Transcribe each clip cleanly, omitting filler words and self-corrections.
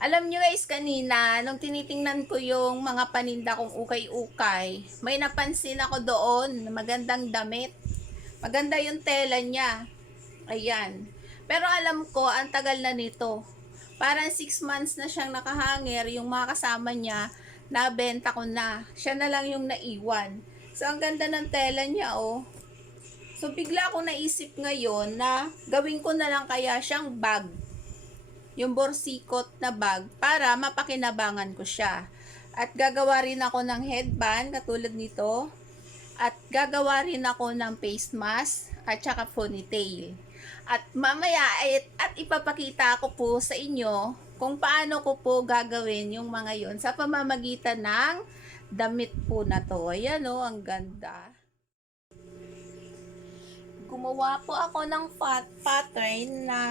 Alam nyo guys, kanina, nung tinitingnan ko yung mga paninda kong ukay-ukay, may napansin ako doon na magandang damit. Maganda yung tela niya. Ayan. Pero alam ko, ang tagal na nito. Parang 6 months na siyang nakahanger, yung mga kasama niya, nabenta ko na. Siya na lang yung naiwan. So, ang ganda ng tela niya, oh. So, bigla akong naisip ngayon na gawin ko na lang kaya siyang bag, yung bursikot na bag, para mapakinabangan ko siya. At gagawa rin ako ng headband katulad nito. At gagawa rin ako ng face mask at saka ponytail. At mamaya at ipapakita ko po sa inyo kung paano ko po gagawin yung mga yon sa pamamagitan ng damit po na to. Ayan o, ang ganda. Gumawa po ako ng pattern na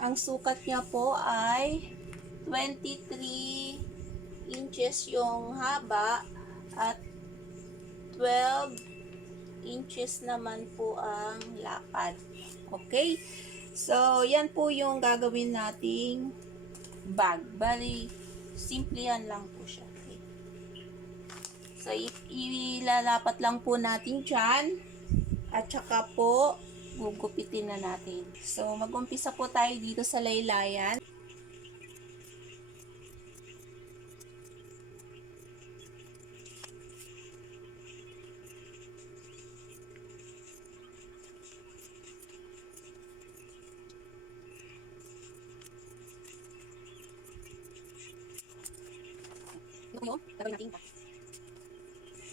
ang sukat niya po ay 23 inches yung haba at 12 inches naman po ang lapad. Okay? So, yan po yung gagawin nating bag. Bali, simple yan lang po siya. Okay? So, ilalapat lang po natin dyan. At saka po, gugupitin na natin. So, mag-umpisa po tayo dito sa laylayan.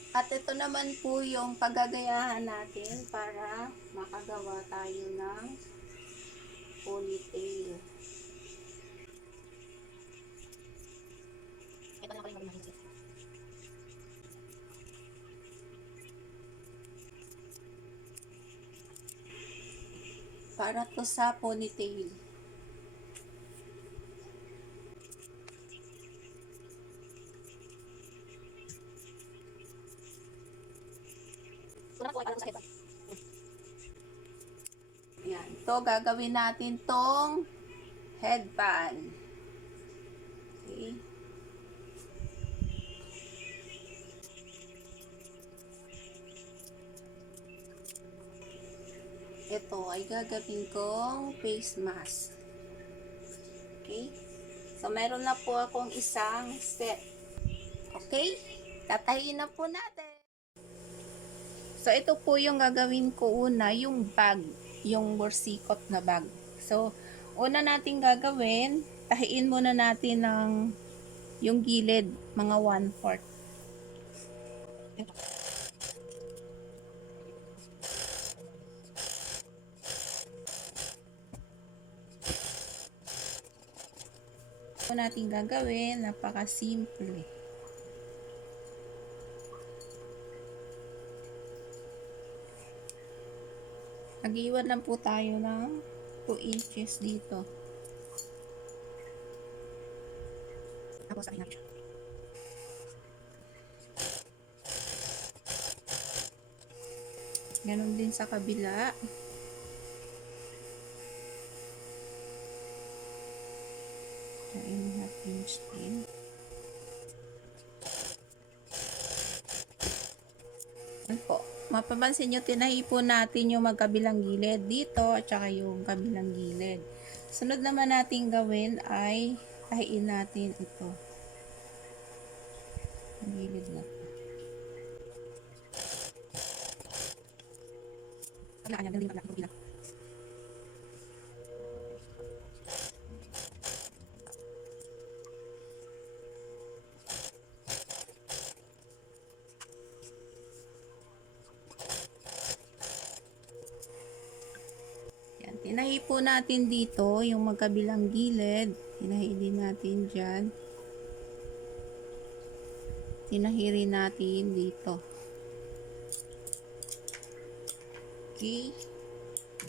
At ito naman po yung paggagayahan natin para makagawa tayo ng ponytail. Ito na pala yung gagawin natin. Para to sa ponytail. Yan. Ito, gagawin natin tong headband. Okay. Ito ay gagawin kong face mask. Okay. So, meron na po akong isang set. Okay. Tatayin na po natin. So, ito po yung gagawin ko una, yung bag, yung bursikot na bag. So, una natin gagawin, tahiin muna natin ng yung gilid, mga 1/4. Ito natin gagawin, napaka-simple. Nag-iwan lang po tayo ng 2 inches dito. Tapos sabi natin siya. Ganon din sa kabila. Kain natin din. Ano po? Mapapansin nyo, tinahi po natin yung magkabilang gilid dito at saka yung kabilang gilid. Sunod naman natin gawin ay tahiin natin ito. Ang gilid na ito. Tinahi po natin dito yung magkabilang gilid. Tinahi din natin dyan. Tinahi rin natin dito. Okay.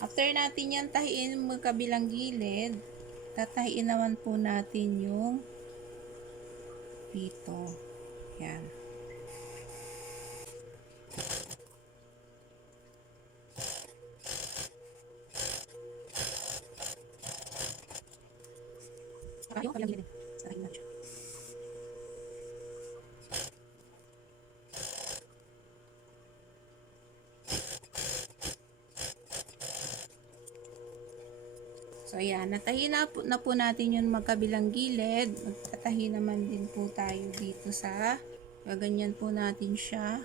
After natin yan tahiin yung magkabilang gilid, tatahiin naman po natin yung dito. Yan. Yung kabilang gilid. Tatahin natin siya. So, ayan. Natahi na po natin yung magkabilang gilid. Magtatahi naman din po tayo dito sa gaganyan po natin siya.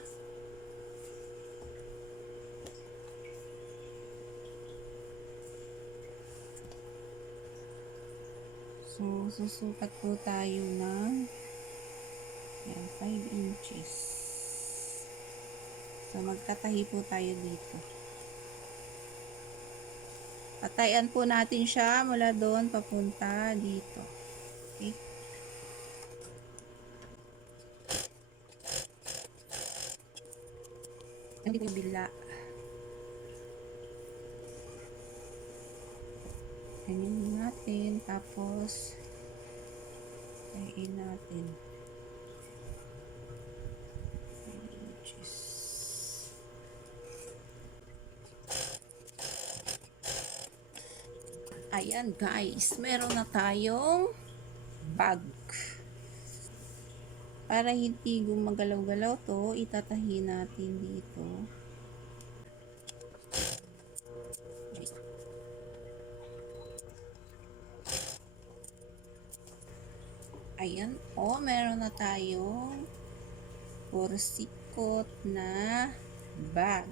So, susukat po tayo ng ayan, 5 inches. So, magtatahi po tayo dito. Patayan po natin siya mula doon papunta dito. Okay? Hindi ko bila. Ganyan natin. Tapos, tayin natin. 5 inches. Ayan guys, meron na tayong bag. Para hindi gumagalaw-galaw to, itatahi natin dito. Ayan po, meron na tayong bursikot na bag.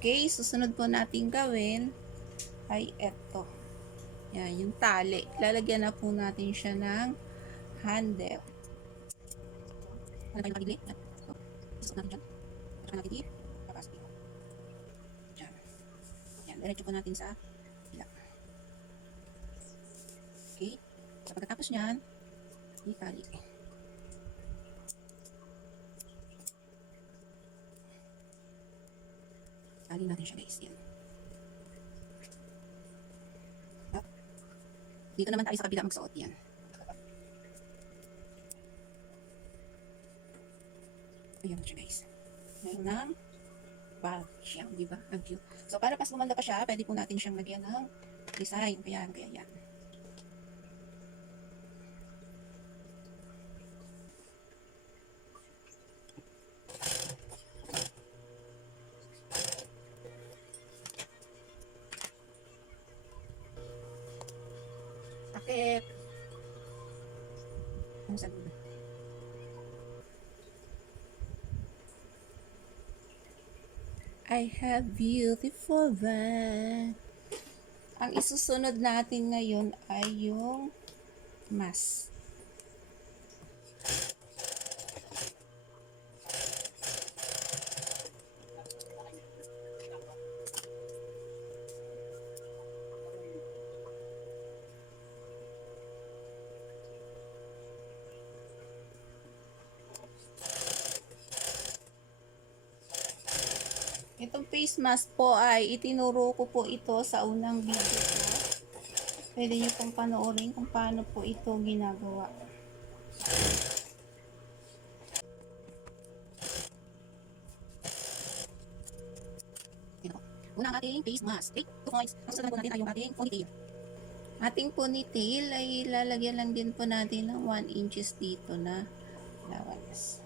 Okay, susunod po natin gawin ay eto. Yan, yung tali. Lalagyan na po natin siya ng handle. Ano tayo nakabili? Yan. So, isok natin dyan. Saka natin papasok dito. Yan. Yan, diretso po natin sa pila. Okay. So, pagkatapos nyan, itali. Tali natin siya guys. Yan. Dito naman tayo sa kabila magsuot yan. Ayan siya guys. Ngayon ng bag siya, di ba? Ang cute. So para pas gumanda pa siya, pwede po natin siyang lagyan ng design. Kaya yan. Takip. Ano sa dulo? I have beautiful bag. Ang isusunod natin ngayon ay yung mask. Itong face mask po ay itinuro ko po ito sa unang video ko. Pwede nyo pong panoorin kung paano po ito ginagawa. Una ang ating face mask. Okay, 2 points. Ang susunod po natin ay yung ating ponytail. Ating ponytail ay lalagyan lang din po natin ng 1 inches dito na lawas.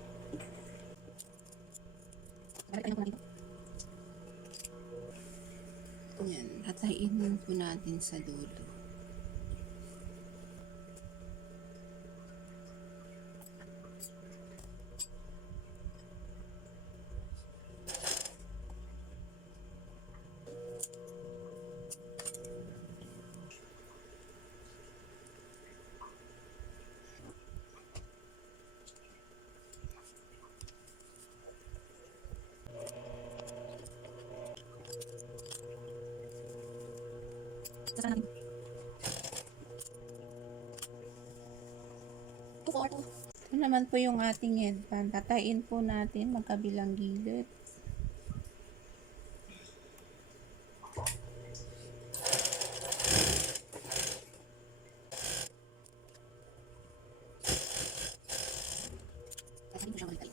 Balik tayo po natin. Yan, atayin po natin sa dulo. Sasana natin. Ito naman po yung ating headband. Tatayin po natin magkabilang gilid. Tatayin po siya ulit.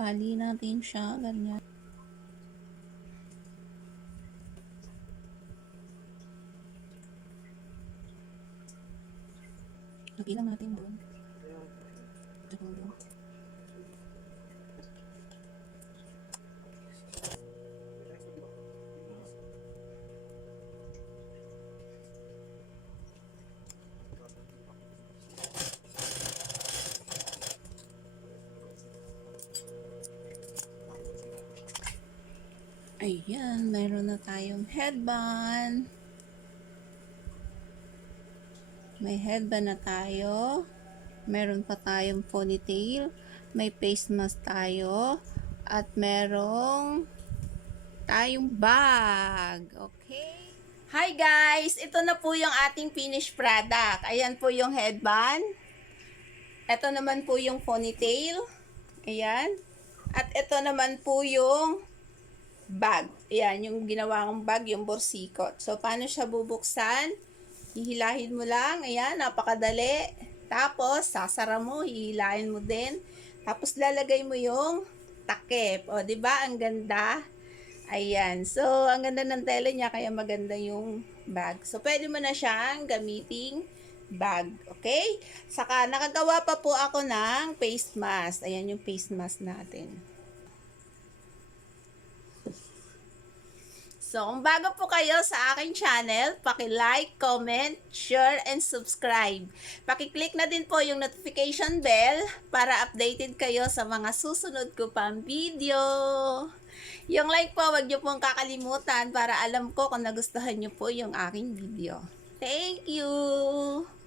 Tali natin siya, ganyan. Lagay lang natin doon. Ayan, meron na tayong headband. May headband na tayo. Meron pa tayong ponytail. May face mask tayo. At merong tayong bag. Okay? Hi guys! Ito na po yung ating finished product. Ayan po yung headband. Ito naman po yung ponytail. Ayan. At ito naman po yung bag. Ayan, yung ginawa kong bag, yung bursikot. So, paano siya bubuksan? Hihilahin mo lang. Ayan, napakadali. Tapos, sasara mo, hihilahin mo din. Tapos, lalagay mo yung takip. O, diba? Ang ganda. Ayan. So, ang ganda ng tela niya, kaya maganda yung bag. So, pwede mo na siyang gamiting bag. Okay? Saka, nakagawa pa po ako ng face mask. Ayan yung face mask natin. So, kung bago po kayo sa aking channel, paki-like, comment, share, and subscribe. Paki-click na din po yung notification bell para updated kayo sa mga susunod ko pang video. Yung like po, wag niyo pong kakalimutan para alam ko kung nagustuhan niyo po yung aking video. Thank you!